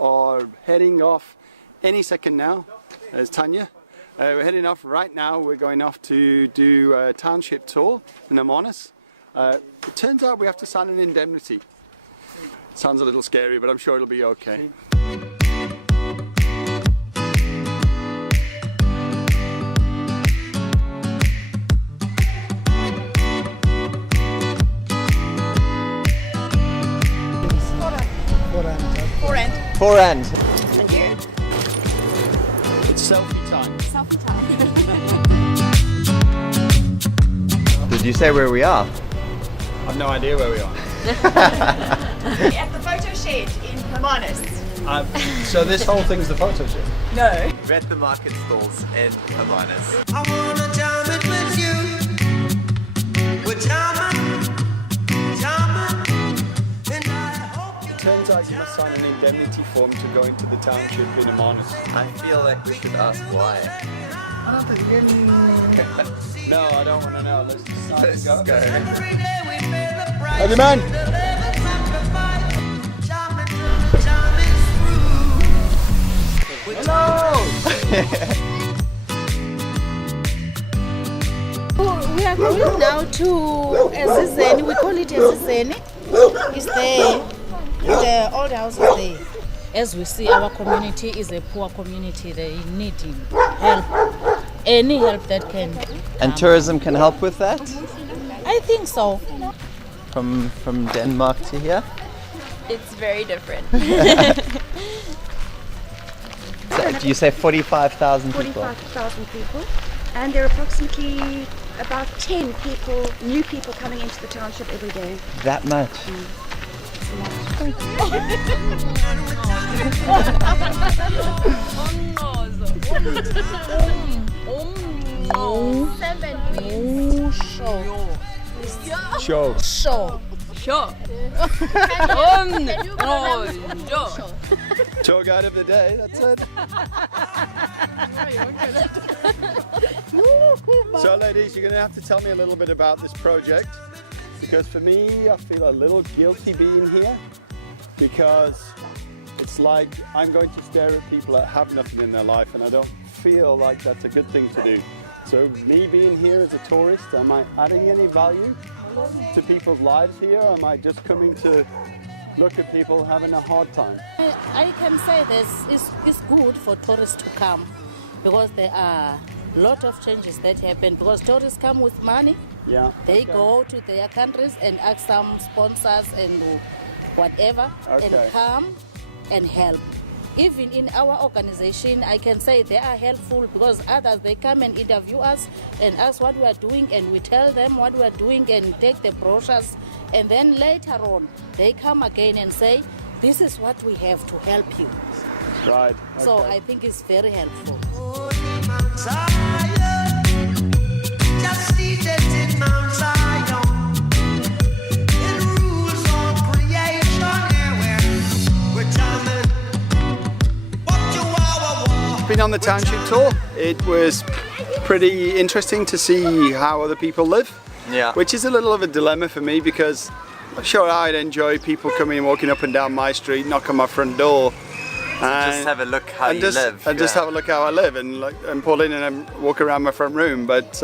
are heading off any second now. There's Tanya. We're heading off right now. We're going off to do a township tour in Hermanus. It turns out we have to sign an indemnity. Sounds a little scary, but I'm sure it'll be okay. Four end. Thank you. It's selfie time. Selfie time. Did you say where we are? I've no idea where we are. At the photo shed in Hermanus. So this whole thing's the photo shoot? No. We're at the market stalls in Hermanus. I wanna jam it with you. We're jamming, and I hope you. It turns out you must sign an indemnity form to go into the township in Hermanus. I feel like we should ask why. I don't think No, I don't want to know. Let's just sign Let's and go. Every day we pay the price. Hey, man. The living sacrifice. Jamming through. Hello! We are going now to Seizethecity. We call it Seizethecity. It's the old house is there. As we see, our community is a poor community. They need help. Any help that can. And tourism can help with that? I think so. From Denmark to here? It's very different. So, do you say 45,000 people? 45,000 people, and there are approximately about 10 people, new people coming into the township every day. That much? Show. Sure. Sure. Tour guide of the day, that's it. So ladies, you're going to have to tell me a little bit about this project, because for me, I feel a little guilty being here, because it's like I'm going to stare at people that have nothing in their life, and I don't feel like that's a good thing to do. So me being here as a tourist, am I adding any value to people's lives here? Or am I just coming to look at people having a hard time? I can say this is good for tourists to come, because there are a lot of changes that happen, because tourists come with money. Yeah. They go to their countries and ask some sponsors and whatever, and come and help. Even in our organization, I can say they are helpful, because others, they come and interview us and ask what we are doing, and we tell them what we are doing and take the brochures, and then later on they come again and say, this is what we have to help you. Right. Okay. So I think it's very helpful. Just seated in Mount Zion. In rules of creation, we're jamming. Been on the township tour. It was pretty interesting to see how other people live. Yeah. Which is a little of a dilemma for me, because sure, I'd enjoy people coming and walking up and down my street, knock on my front door. Just have a look how you live. And just have a look how I live, and pull in and walk around my front room. But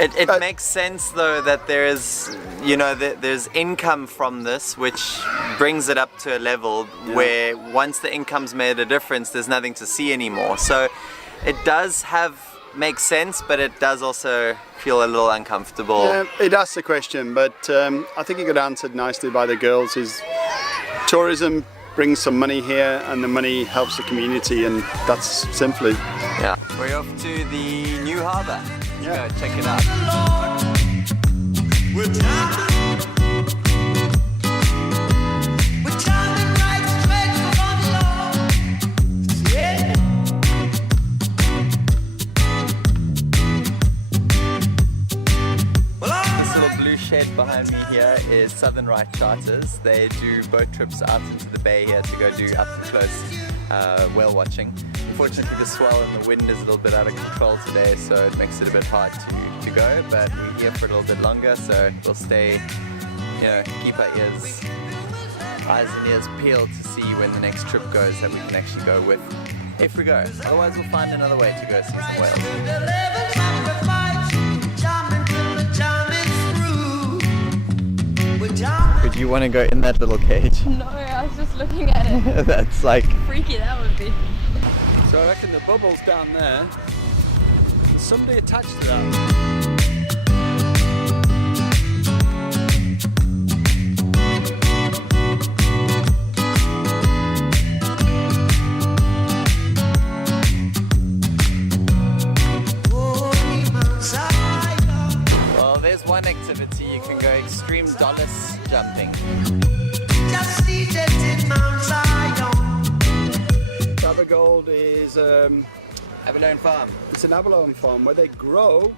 it makes sense though that there is, there's income from this, which brings it up to a level where once the income's made a difference, there's nothing to see anymore. So it does make sense, but it does also feel a little uncomfortable. Yeah, it asks the question, but I think it got answered nicely by the girls. Is tourism brings some money here, and the money helps the community, and that's simply. Yeah. We're off to the new harbour. Yeah. Go check it out. We're jamming. We're jamming right straight from the Lord. Yeah. This little blue shed behind me here is Southern Right Charters. They do boat trips out into the bay here to go do up and close whale watching. Unfortunately, the swell and the wind is a little bit out of control today, so it makes it a bit hard to go, but we're here for a little bit longer, so we'll stay, keep our ears eyes and ears peeled to see when the next trip goes that we can actually go with. If we go. Otherwise we'll find another way to go see some whales. Would you want to go in that little cage? No, I was just looking at it. That's like... Freaky that would be. So I reckon the bubble's down there. There's somebody attached to that. Well, there's one activity. You can go extreme dollis jumping. Gold is Abalone farm. it's an abalone farm where they grow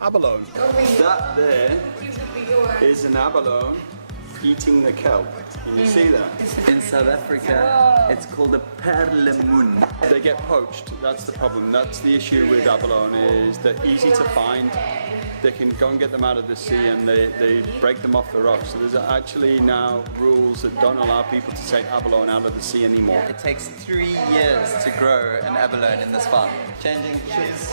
abalone. That there is an abalone eating the kelp. Can you see that? In South Africa, it's called a perlemoen. They get poached. That's the problem. That's the issue with abalone is they're easy to find. They can go and get them out of the sea and they break them off the rocks. So there's actually now rules that don't allow people to take abalone out of the sea anymore. It takes 3 years to grow an abalone in this farm. Changing shifts.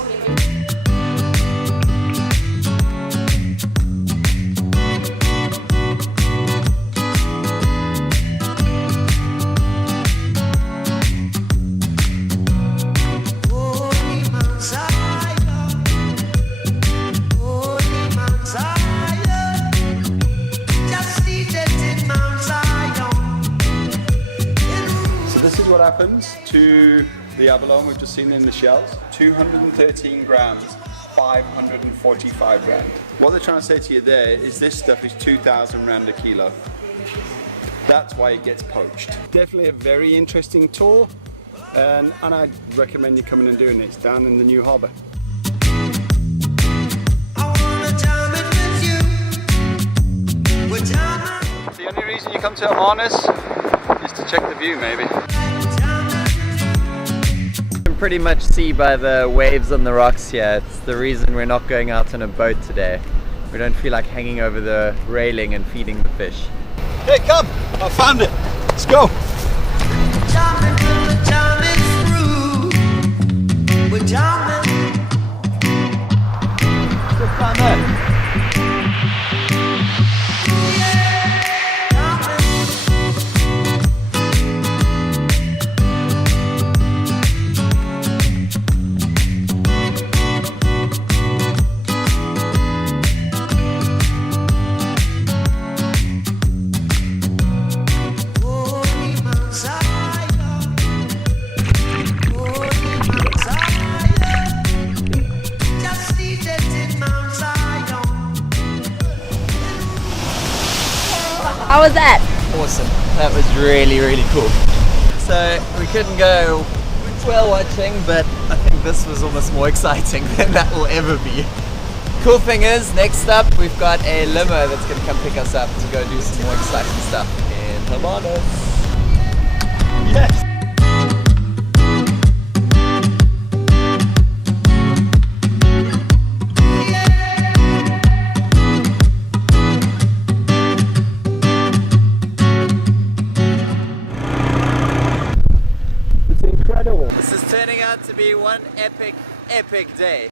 What happens to the abalone we've just seen in the shells? 213 grams, 545 rand. What they're trying to say to you there is this stuff is 2,000 rand a kilo. That's why it gets poached. Definitely a very interesting tour, and I'd recommend you coming and doing it. It's down in the new harbour. The only reason you come to Hermanus is to check the view, maybe. You can pretty much see by the waves on the rocks here, it's the reason we're not going out on a boat today. We don't feel like hanging over the railing and feeding the fish. Hey, come! I found it! Let's go! Just down there. How was that? Awesome. That was really, really cool. So we couldn't go whale watching, but I think this was almost more exciting than that will ever be. Cool thing is, next up we've got a limo that's going to come pick us up to go do some more exciting stuff in Hermanus. Yes! This is turning out to be one epic day.